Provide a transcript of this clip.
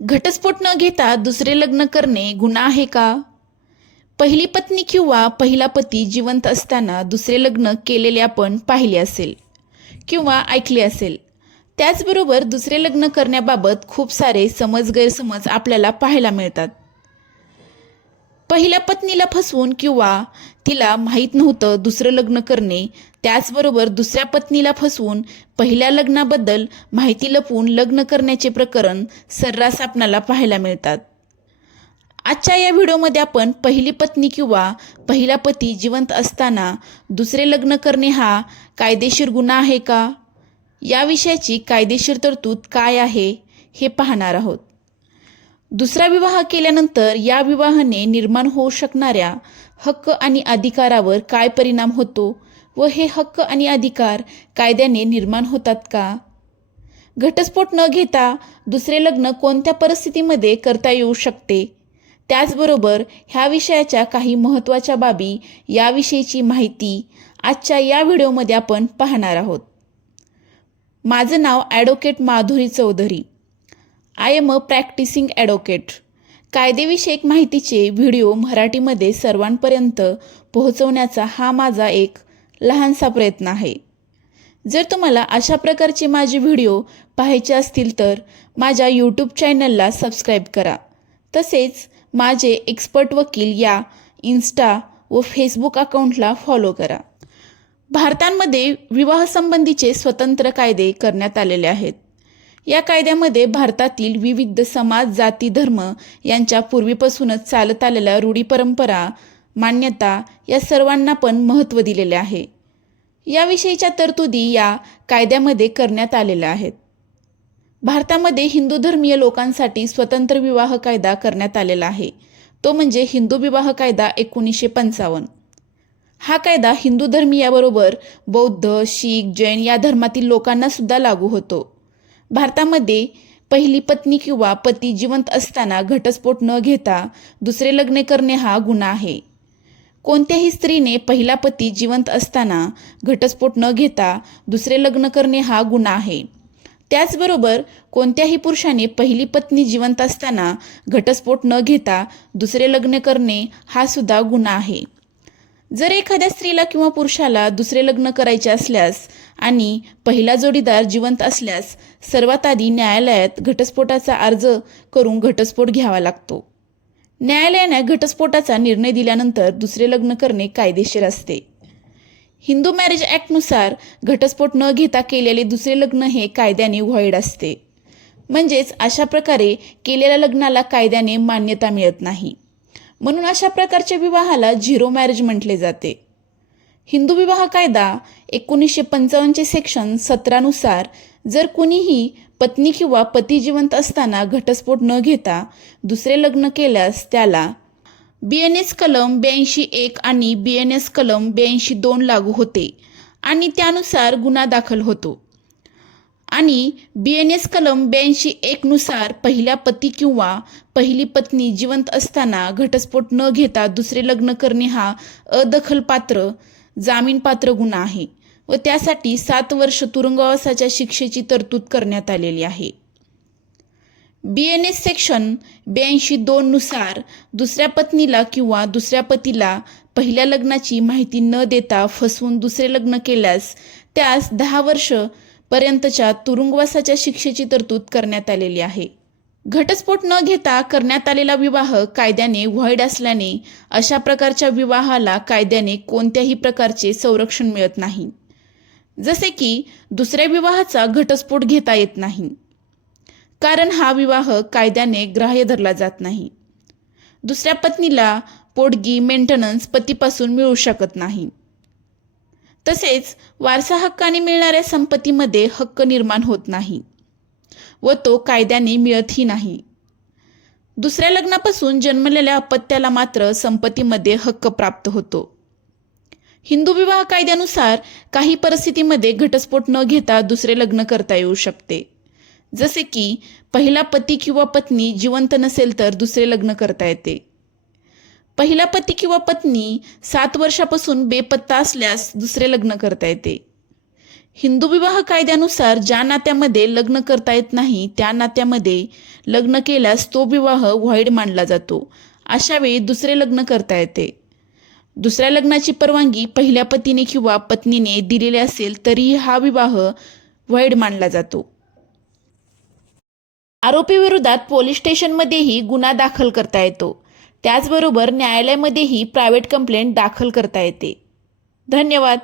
घटस्फोट न घेता दुसरे लग्न करणे गुन्हा आहे का? पहिली पत्नी किंवा पहिला पती जिवंत असताना दुसरे लग्न केलेले आपण पाहिले असेल किंवा ऐकले असेल. त्याचबरोबर दुसरे लग्न करण्याबाबत खूप सारे समज गैरसमज आपल्याला पाहायला मिळतात. पहिल्या पत्नीला फसवून किंवा तिला माहीत नव्हतं दुसरं लग्न करणे त्याचबरोबर दुसऱ्या पत्नीला फसवून पहिल्या लग्नाबद्दल माहिती लपवून लग्न करण्याचे प्रकरण सर्रास आपणाला पाहायला मिळतात. आजच्या या व्हिडिओमध्ये आपण पहिली पत्नी किंवा पहिला पती जिवंत असताना दुसरे लग्न करणे हा कायदेशीर गुन्हा आहे का? या विषयाची कायदेशीर तरतूद काय आहे हे पाहणार आहोत. दुसरा विवाह केल्यानंतर या विवाहाने निर्माण होऊ शकणाऱ्या हक्क आणि अधिकारावर काय परिणाम होतो व हे हक्क आणि अधिकार कायद्याने निर्माण होतात का? घटस्फोट न घेता दुसरे लग्न कोणत्या परिस्थितीमध्ये करता येऊ शकते? त्याचबरोबर ह्या विषयाच्या काही महत्त्वाच्या बाबी याविषयीची माहिती आजच्या या व्हिडिओमध्ये आपण पाहणार आहोत. माझं नाव advocate Madhuri Chaudhari. I am a practising advocate कायदेविषयक माहितीचे व्हिडिओ मराठीमध्ये सर्वांपर्यंत पोहोचवण्याचा हा माझा एक लहानसा प्रयत्न आहे. जर तुम्हाला अशा प्रकारचे माझे व्हिडिओ पाहायचे असतील तर माझ्या यूट्यूब चॅनलला सबस्क्राईब करा. तसेच माझे एक्सपर्ट वकील या इन्स्टा व फेसबुक अकाउंटला फॉलो करा. भारतामध्ये विवाहसंबंधीचे स्वतंत्र कायदे करण्यात आलेले आहेत. या कायद्यामध्ये भारतातील विविध समाज जाती धर्म यांच्या पूर्वीपासूनच चालत आलेल्या रूढी परंपरा मान्यता या सर्वांना पण महत्त्व दिलेले आहे. याविषयीच्या तरतुदी या कायद्यामध्ये करण्यात आलेल्या आहेत. भारतामध्ये हिंदू धर्मीय लोकांसाठी स्वतंत्र विवाह कायदा करण्यात आलेला आहे. तो म्हणजे हिंदू विवाह कायदा एकोणीसशे पंचावन्न. हा कायदा हिंदू धर्मीयाबरोबर बौद्ध शीख जैन या धर्मातील लोकांना सुद्धा लागू होतो. भारतामध्ये पहिली पत्नी किंवा पती जिवंत असताना घटस्फोट न घेता दुसरे लग्न करणे हा गुन्हा आहे. कोणत्याही स्त्रीने पहिला पती जिवंत असताना घटस्फोट न घेता दुसरे लग्न करणे हा गुन्हा आहे. त्याचबरोबर कोणत्याही पुरुषाने पहिली पत्नी जिवंत असताना घटस्फोट न घेता दुसरे लग्न करणे हा सुद्धा गुन्हा आहे. जर एखाद्या स्त्रीला किंवा पुरुषाला दुसरे लग्न करायचे असल्यास आणि पहिला जोडीदार जिवंत असल्यास सर्वात आधी न्यायालयात घटस्फोटाचा अर्ज करून घटस्फोट घ्यावा लागतो. न्यायालयाने घटस्फोटाचा निर्णय दिल्यानंतर दुसरे लग्न करणे कायदेशीर असते. हिंदू मॅरेज ॲक्टनुसार घटस्फोट न घेता केलेले दुसरे लग्न हे कायद्याने व्हॉइड असते. म्हणजेच अशा प्रकारे केलेल्या लग्नाला कायद्याने मान्यता मिळत नाही. म्हणून अशा प्रकारच्या विवाहाला झिरो मॅरेज म्हटले जाते. हिंदू विवाह कायदा एकोणीसशे पंचावन्नचे सेक्शन सतरानुसार जर कुणीही पत्नी किंवा पती जिवंत असताना घटस्फोट न घेता दुसरे लग्न केल्यास त्याला बी एन एस कलम ब्याऐंशी एक आणि बी एन एस कलम ब्याऐंशी दोन लागू होते आणि त्यानुसार गुन्हा दाखल होतो. आणि बी एन एस कलम ब्याऐंशी एकनुसार पहिल्या पती किंवा पहिली पत्नी जिवंत असताना घटस्फोट न घेता दुसरे लग्न करणे हा अदखलपात्र जामीनपात्र गुन्हा आहे व त्यासाठी सात वर्ष तुरुंगवासाच्या शिक्षेची तरतूद करण्यात आलेली आहे. बी एन एस सेक्शन ब्याऐंशी दोननुसार दुसऱ्या पत्नीला किंवा दुसऱ्या पतीला पहिल्या लग्नाची माहिती न देता फसवून दुसरे लग्न केल्यास त्यास दहा वर्ष पर्यंतच्या तुरुंगवासाच्या शिक्षेची तरतूद करण्यात आलेली आहे. घटस्फोट न घेता करण्यात आलेला विवाह कायद्याने व्हॉइड असल्याने अशा प्रकारच्या विवाहाला कायद्याने कोणत्याही प्रकारचे संरक्षण मिळत नाही. जसे की दुसऱ्या विवाहाचा घटस्फोट घेता येत नाही. कारण हा विवाह कायद्याने ग्राह्य धरला जात नाही. दुसऱ्या पत्नीला पोटगी मेंटेनन्स पतीपासून मिळू शकत नाही. तसेच वारसा हक्काने मिळणाऱ्या संपत्तीमध्ये हक्क निर्माण होत नाही. व तो कायद्याने मिळतही नाही. दुसऱ्या लग्नापासून जन्मलेल्या अपत्याला मात्र संपत्तीमध्ये हक्क प्राप्त होतो. हिंदू विवाह कायद्यानुसार काही परिस्थितीमध्ये घटस्फोट न घेता दुसरे लग्न करता येऊ शकते. जसे की पहिला पती किंवा पत्नी जिवंत नसेल तर दुसरे लग्न करता येते. पहिला पती किंवा पत्नी सात वर्षापासून बेपत्ता असल्यास दुसरे लग्न करता येते. हिंदू विवाह कायद्यानुसार ज्या नात्यामध्ये लग्न करता येत नाही त्या नात्यामध्ये लग्न केल्यास तो विवाह व्हॉइड मानला जातो. अशा वेळी दुसरे लग्न करता येते. दुसऱ्या लग्नाची परवानगी पहिल्या पतीने किंवा पत्नीने दिलेली असेल तरीही हा विवाह व्हॉइड मानला जातो. आरोपीविरोधात पोलीस स्टेशनमध्येही गुन्हा दाखल करता येतो. त्याचबरोबर न्यायालयामध्येही प्रायव्हेट कंप्लेंट दाखल करता येते. धन्यवाद.